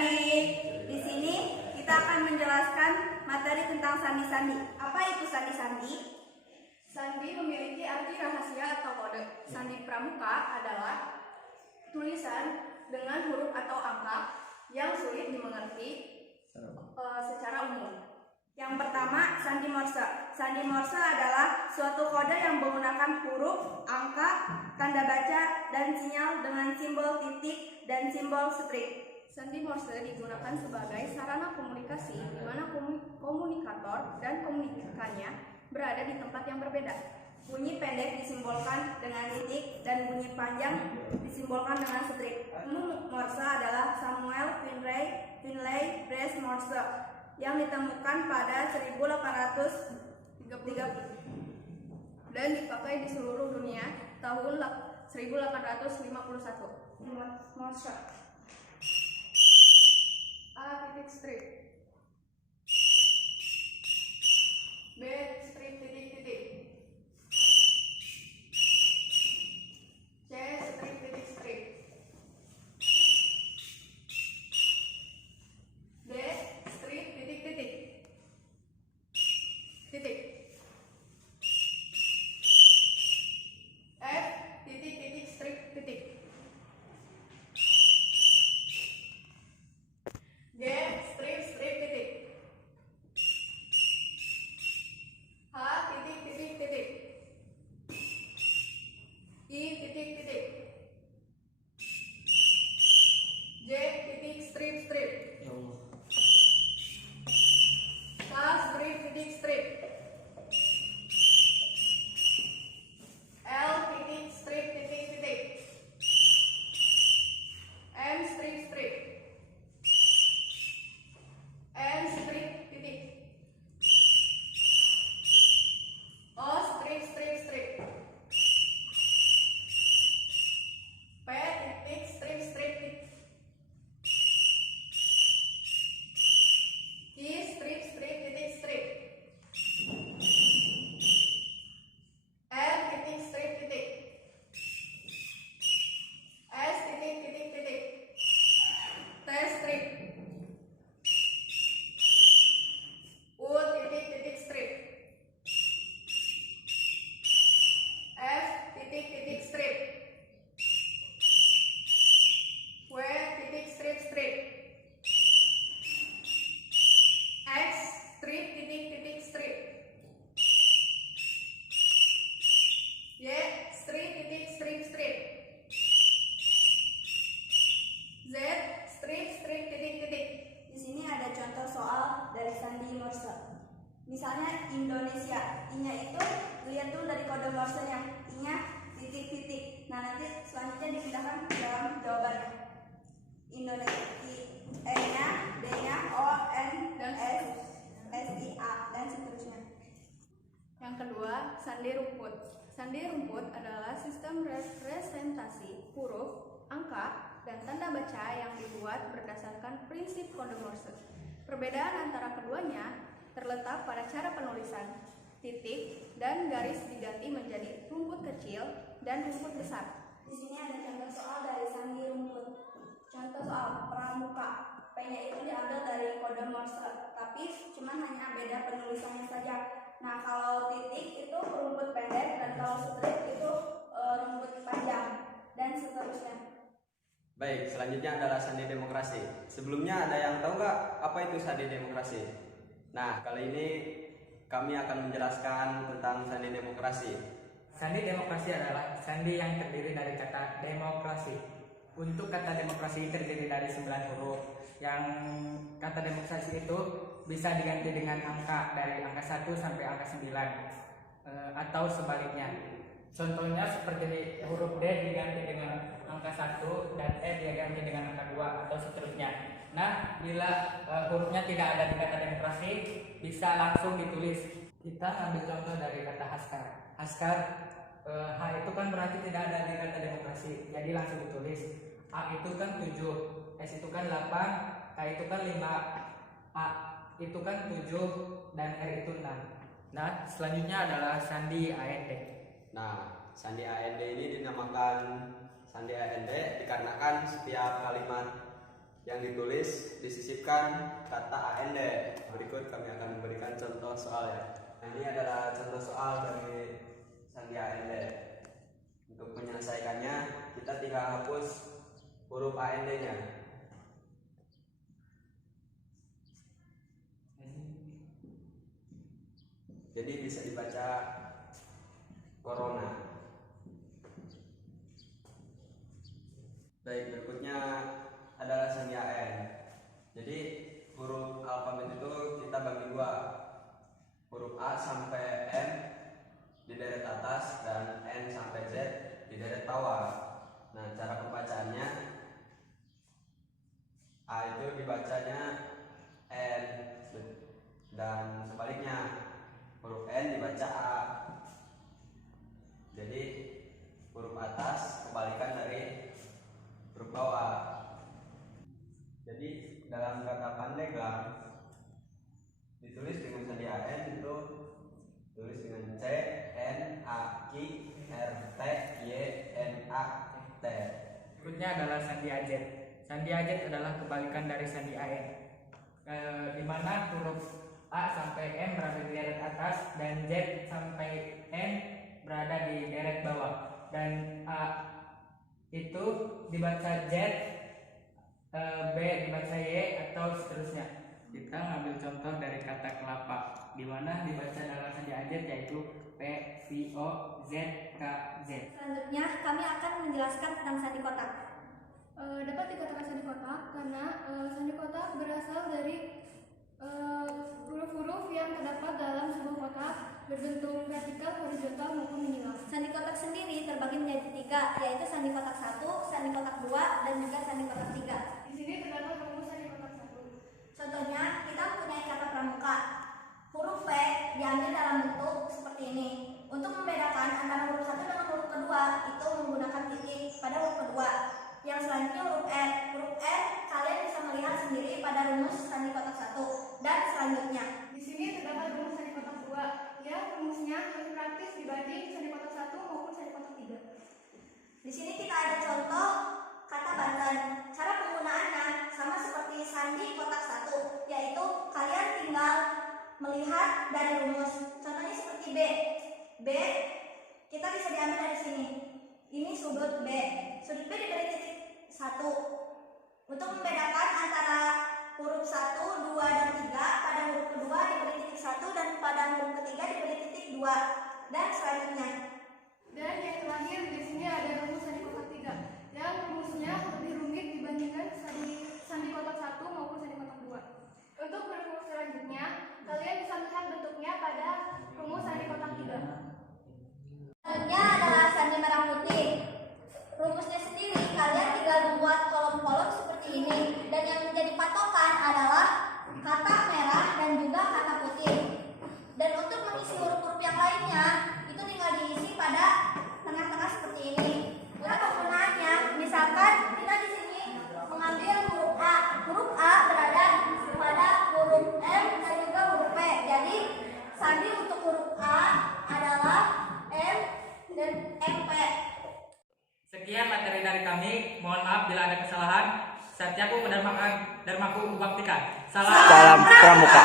adik-adik. Di sini kita akan menjelaskan materi tentang sandi-sandi. Apa itu sandi-sandi? Sandi memiliki arti rahasia atau kode. Sandi pramuka adalah tulisan dengan huruf atau angka yang sulit dimengerti secara umum. Yang pertama, sandi Morse. Sandi Morse adalah suatu kode yang menggunakan huruf, angka, tanda baca, dan sinyal dengan simbol titik dan simbol strip. Sandi Morse digunakan sebagai sarana komunikasi di mana komunikator dan komunikannya berada di tempat yang berbeda. Bunyi pendek disimbolkan dengan titik dan bunyi panjang disimbolkan dengan strip. Ilmu Morse adalah Samuel Finlay Breese Morse yang ditemukan pada 1830 dan dipakai di seluruh dunia tahun 1851. Morse. A titik strip, B strip titik titik, C strip titik strip, D strip titik titik titik, F titik titik strip titik, G strip strip titik, H titik titik titik, I titik titik, J titik strip strip, K strip titik strip, L titik strip titik titik, M strip strip, N strip titik, O strip strip strip, P titik strip strip titik, Q strip strip titik strip, R titik strip titik, S titik titik titik, T strip, U titik titik strip, F titik titik strip, W titik strip strip, X strip titik titik strip, Y strip titik strip strip, Z strip strip titik titik. Di sini ada contoh soal dari sandi Morse. Misalnya Indonesia, I-nya itu lihat tuh dari kode Morse-nya, I-nya titik-titik. Nah, nanti selanjutnya dipindahkan ke dalam jawabannya. Indonesia, E-nya, D-nya, O, N, Dan S, S-I-A, dan seterusnya. Yang kedua, sandi rumput. Sandi rumput adalah sistem representasi huruf, angka, dan tanda baca yang dibuat berdasarkan prinsip kode Morse. Perbedaan antara keduanya terletak pada cara penulisan. Titik dan garis diganti menjadi rumput kecil dan rumput besar. Di sini ada contoh soal dari sandi rumput. Contoh soal pramuka. P-nya itu diambil dari kode Morse, tapi cuman hanya beda penulisannya saja. Nah, kalau titik itu rumput pendek dan kalau strip itu rumput panjang dan seterusnya. Baik, selanjutnya adalah sandi demokrasi. Sebelumnya ada yang tahu nggak apa itu sandi demokrasi? Nah, kali ini kami akan menjelaskan tentang sandi demokrasi. Sandi demokrasi adalah sandi yang terdiri dari kata demokrasi. Untuk kata demokrasi terdiri dari 9 huruf. Yang kata demokrasi itu bisa diganti dengan angka dari angka 1 sampai angka 9 atau sebaliknya. Contohnya seperti huruf D diganti dengan angka 1 dan E diganti dengan angka 2 atau seterusnya. Nah, bila hurufnya tidak ada di kata demokrasi, bisa langsung ditulis. Kita ambil contoh dari kata Haskar. Haskar, H itu kan berarti tidak ada di kata demokrasi, jadi langsung ditulis. A itu kan 7, S itu kan 8, K itu kan 5, A itu kan 7, dan R itu 6. Nah, selanjutnya adalah sandi AND. Nah, sandi AND ini dinamakan sandi AND dikarenakan setiap kalimat yang ditulis disisipkan kata AND. Berikut kami akan memberikan contoh soal ya. Nah, ini adalah contoh soal dari sandi AND. Untuk menyelesaikannya kita tinggal hapus huruf AND-nya. Jadi bisa dibaca corona. Baik, berikutnya adalah sandi AN. Jadi huruf alfabet itu kita bagi dua. Huruf A sampai M di deret atas dan N sampai Z di deret bawah. Nah, cara pembacaannya A itu dibacanya N dan sebaliknya huruf N dibaca A. Jadi huruf atas kebalikan dari huruf bawah. Jadi dalam kata Pandeglang ditulis dengan sandi AN itu tulis dengan C N A Q R T Y N A T. Berikutnya adalah sandi AZ. Sandi AZ adalah kebalikan dari sandi AN, di mana huruf A sampai M berada di deret atas dan Z sampai N berada di deret bawah, dan A itu dibaca Z, B dibaca Y atau seterusnya. Kita ngambil contoh dari kata kelapa, di mana dibaca dalam sandi AZ yaitu P V O Z K Z. Selanjutnya kami akan menjelaskan tentang sandi kotak. Dapat dikatakan sandi kotak karena sandi kotak berasal dari huruf-huruf yang terdapat dalam sebuah kotak berbentuk vertikal, horizontal maupun menyilang. Sandi kotak sendiri terbagi menjadi tiga, yaitu sandi kotak 1, sandi kotak 2, dan juga sandi kotak 3. Di sini terdapat rumus sandi kotak 1. Contohnya, kita mempunyai kata pramuka. Huruf P diambil dalam bentuk seperti ini. Untuk membedakan antara huruf 1 dengan huruf kedua, itu menggunakan titik pada huruf kedua. Yang selanjutnya huruf N. Huruf N kalian bisa melihat sendiri pada rumus sandi kotak 1 dan selanjutnya. Di sini terdapat rumus sandi kotak 2. Ya, rumusnya lebih praktis dibanding sandi kotak 1 maupun sandi kotak 3. Di sini kita ada contoh kata Banten. Cara penggunaannya sama seperti sandi kotak 1, yaitu kalian tinggal melihat dari rumus. Contohnya seperti B. B kita bisa diambil dari sini. Ini sudut B. Sudut B diberi titik 1. Untuk membedakan antara huruf 1, 2, dan 3, pada huruf kedua diberi titik 1 dan pada huruf ketiga diberi titik 2. Dan selanjutnya. Dan yang terakhir di sini ada rumus sandi kotak 3 yang rumusnya lebih rumit dibandingkan sandi kotak 1 maupun sandi kotak 2. Untuk rumus selanjutnya, kalian bisa melihat bentuknya pada rumus sandi kotak 3. Selanjutnya adalah sandi merah putih. Rumusnya sendiri kalian tinggal membuat kolom-kolom seperti ini, dan yang menjadi patokan adalah kata merah dan juga kata putih. Dan untuk mengisi huruf-huruf yang lainnya itu tinggal diisi pada tengah-tengah seperti ini. Untuk penggunaannya, misalkan kita di sini mengambil huruf A. Huruf A berada pada huruf M dan juga huruf P. Jadi sandi untuk huruf A adalah M dan MP. Sekian materi dari kami. Mohon maaf bila ada kesalahan. Satyaku Dharmaku Baktikan. Salam Pramuka.